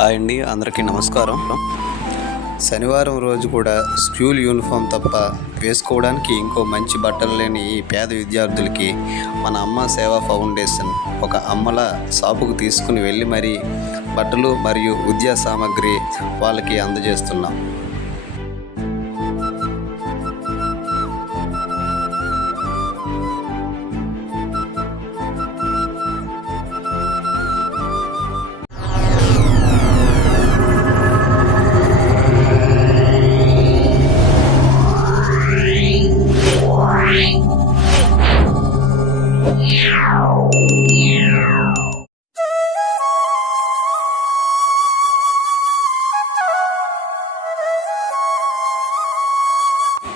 Hi అండి, అందరికీ నమస్కారం. శనివారం రోజు కూడా స్కూల్ యూనిఫామ్ తప్ప వేసుకోవడానికి ఇంకో మంచి బట్టలు లేని ఈ పేద విద్యార్థులకి మన అమ్మ సేవా ఫౌండేషన్ ఒక అమ్మల షాపుకు తీసుకుని వెళ్ళి మరీ బట్టలు మరియు విద్యా సామాగ్రి వాళ్ళకి అందజేస్తున్నాం.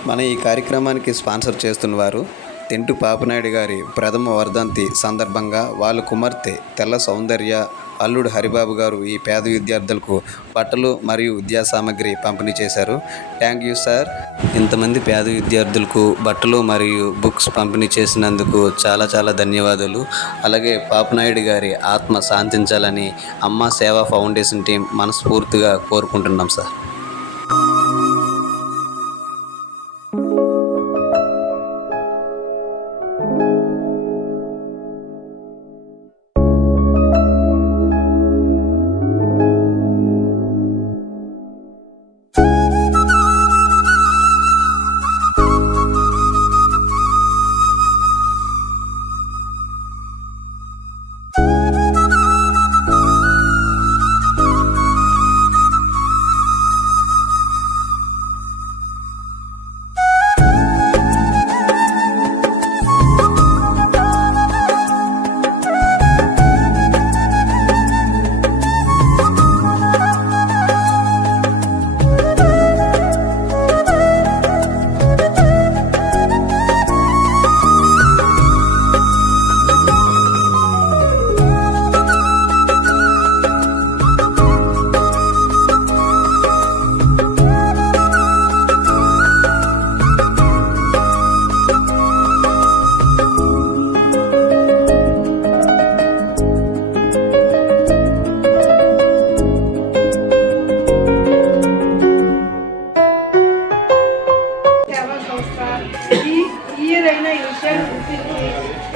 మన ఈ కార్యక్రమానికి స్పాన్సర్ చేస్తున్నవారు తెంటు పాపనాయుడు గారి ప్రథమ వర్ధంతి సందర్భంగా వాళ్ళ కుమార్తె తెల్ల సౌందర్య, అల్లుడు హరిబాబు గారు ఈ పేద విద్యార్థులకు బట్టలు మరియు విద్యా సామాగ్రి పంపిణీ చేశారు. Thank you sir. ఇంతమంది పేద విద్యార్థులకు బట్టలు మరియు బుక్స్ పంపిణీ చేసినందుకు చాలా చాలా ధన్యవాదాలు. అలాగే పాపనాయుడు గారి ఆత్మ శాంతించాలని అమ్మ సేవా ఫౌండేషన్ టీం మనస్ఫూర్తిగా కోరుకుంటున్నాం సార్.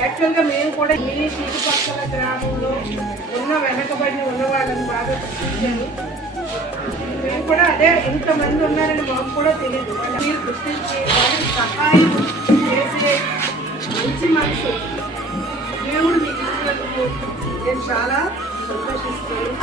యాక్చువల్గా మేము కూడా మీ చుట్టుపక్కల గ్రామంలో ఉన్న వెనకబడి ఉన్న వాళ్ళని బాగా గుర్తించారు. మేము కూడా అదే ఇంతమంది ఉన్నారని మాకు కూడా తెలియదు. మీరు గుర్తించి వాళ్ళకి సహాయం చేసే మంచి మనసు దేవుడు మీకు ఇచ్చినందుకు నేను చాలా సంతోషిస్తాను.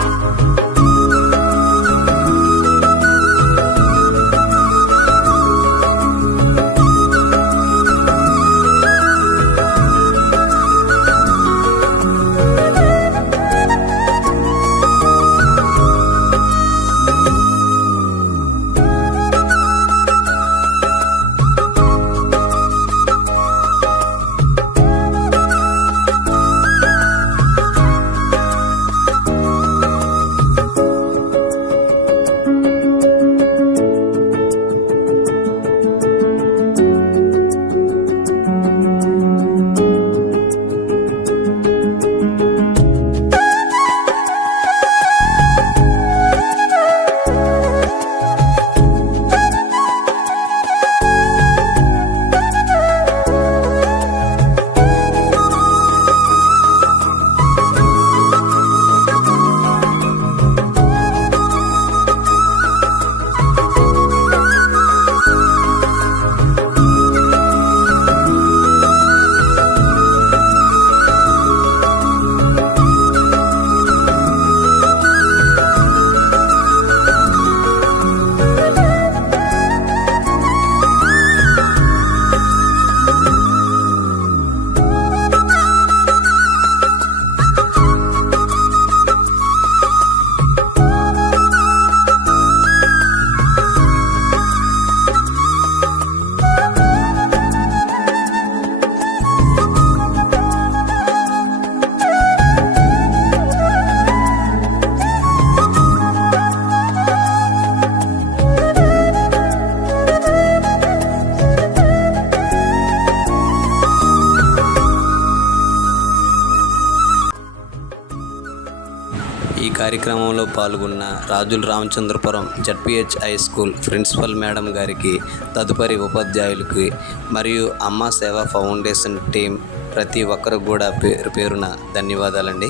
కార్యక్రమంలో పాల్గొన్న Rajula Ramachandrapuram ZPH high school principal madam గారికి, తదుపరి ఉపాధ్యాయులకి మరియు అమ్మ సేవా ఫౌండేషన్ టీం ప్రతి ఒక్కరికి కూడా పేరు పేరున ధన్యవాదాలండి.